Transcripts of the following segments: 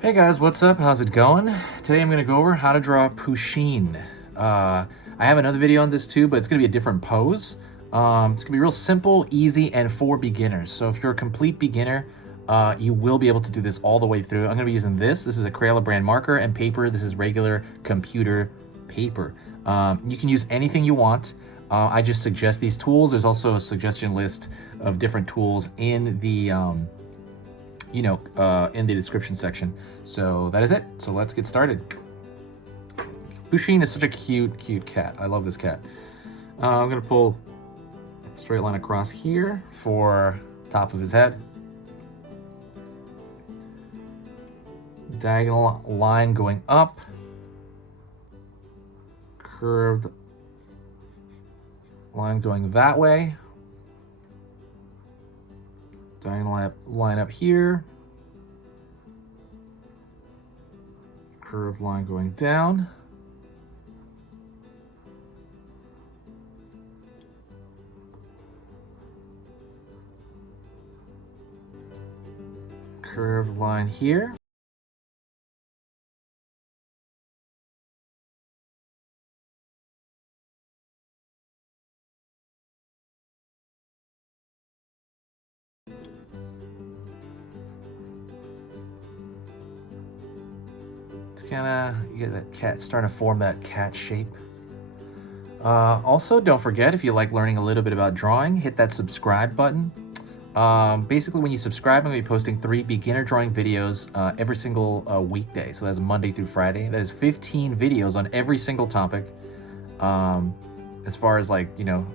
Hey guys, what's up? How's it going? Today I'm going to go over how to draw Pusheen. I have another video on this too, but it's going to be a different pose. It's going to be real simple, easy, and for beginners. So if you're a complete beginner, you will be able to do this all the way through. I'm going to be using this. This is a Crayola brand marker, and paper. This is regular computer paper. You can use anything you want. I just suggest these tools. There's also a suggestion list of different tools in the in the description section. So that is it. So let's get started. Pusheen is such a cute cat. I love this cat. I'm gonna pull a straight line across here for top of his head. Diagonal line going up. Curved line going that way. Diagonal line up here. Curved line going down. Curved line here. It's you get that cat, starting to form that cat shape. Also, don't forget, if you like learning a little bit about drawing, hit that subscribe button. Basically, when you subscribe, I'm going to be posting 3 beginner drawing videos every single weekday. So that's Monday through Friday. That is 15 videos on every single topic. As far as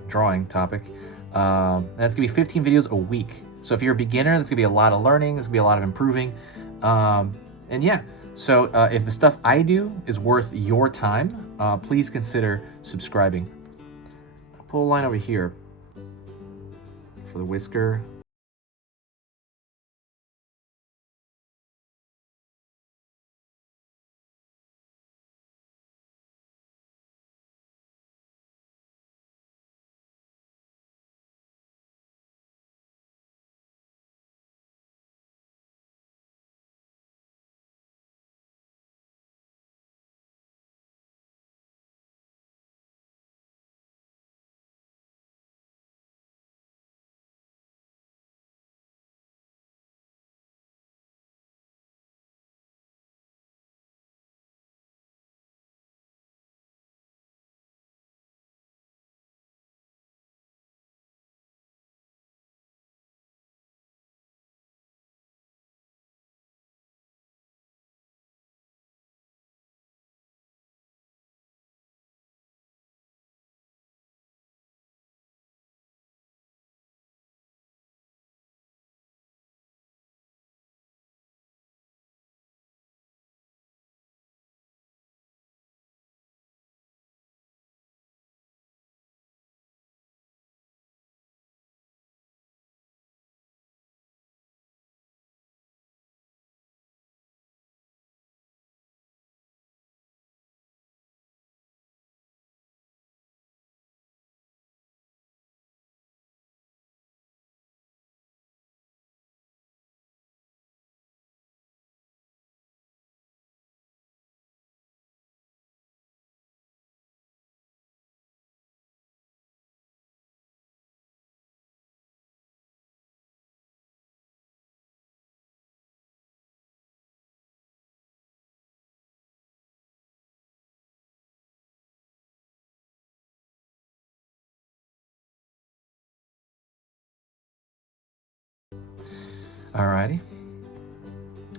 drawing topic. That's going to be 15 videos a week. So if you're a beginner, there's going to be a lot of learning. There's going to be a lot of improving. And yeah. So if the stuff I do is worth your time, please consider subscribing. I'll pull a line over here for the whisker. Alrighty.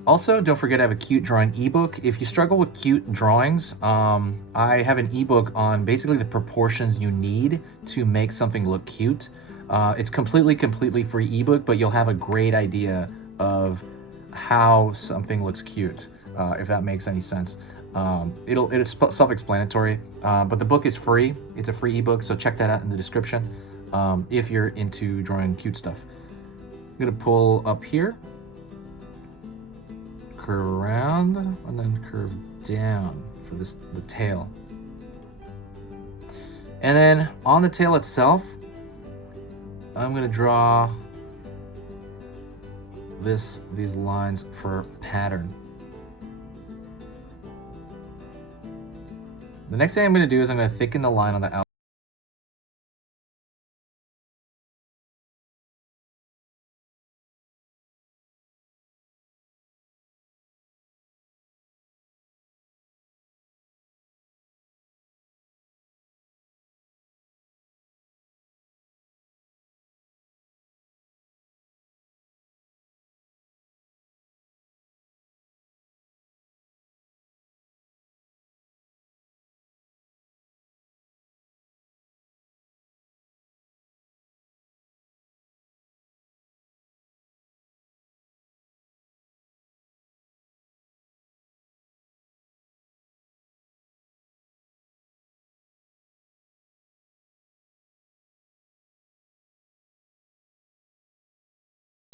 Also, don't forget I have a cute drawing ebook. If you struggle with cute drawings, I have an ebook on basically the proportions you need to make something look cute. It's completely free ebook, but you'll have a great idea of how something looks cute, if that makes any sense. It's self-explanatory, but the book is free. It's a free ebook, so check that out in the description if you're into drawing cute stuff. I'm gonna pull up here, curve around, and then curve down for the tail. And then on the tail itself, I'm gonna draw these lines for pattern. The next thing I'm going to do is I'm going to thicken the line on the outside.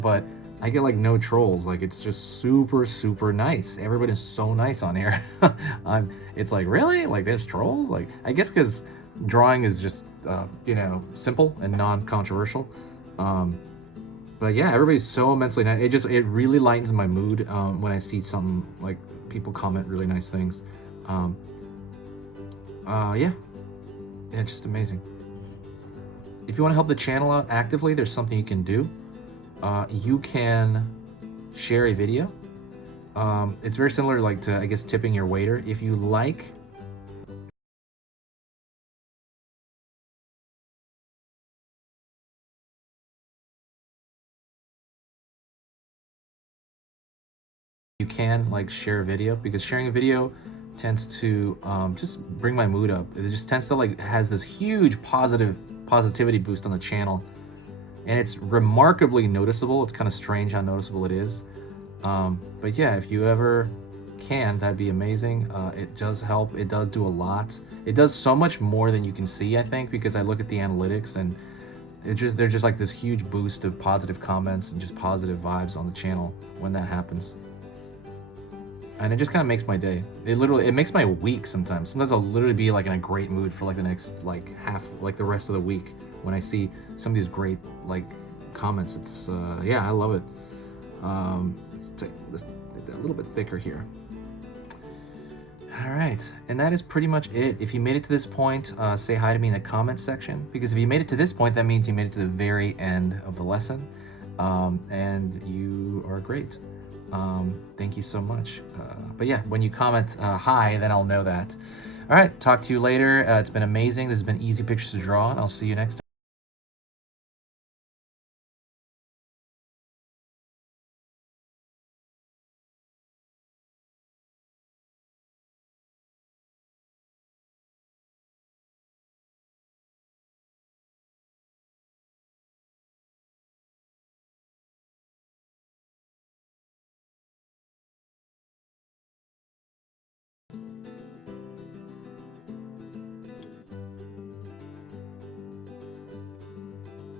But I get like no trolls. Like it's just super nice. Everybody's so nice on here. It's like, really? Like there's trolls? Like I guess because drawing is just you know, simple and non-controversial. But yeah, everybody's so immensely nice. It really lightens my mood when I see something like people comment really nice things. Yeah, just amazing. If you want to help the channel out actively, there's something you can do. You can share a video. It's very similar like to, I guess, tipping your waiter. If you like you can like share a video, because sharing a video tends to just bring my mood up. It just tends to like has this huge positivity boost on the channel, and it's remarkably noticeable. It's kind of strange how noticeable it is. But yeah, if you ever can, that'd be amazing. It does help. It does do a lot. It does so much more than you can see, I think, because I look at the analytics and there's just like this huge boost of positive comments and just positive vibes on the channel when that happens. And it just kind of makes my day. It makes my week sometimes. Sometimes I'll literally be like in a great mood for like the next like the rest of the week when I see some of these great like comments. It's yeah, I love it. Let's take this a little bit thicker here. All right, and that is pretty much it. If you made it to this point, say hi to me in the comments section, because if you made it to this point, that means you made it to the very end of the lesson, and you are great. Thank you so much. But yeah, when you comment hi, then I'll know that. All right, talk to you later. It's been amazing. This has been Easy Pictures to Draw, and I'll see you next time.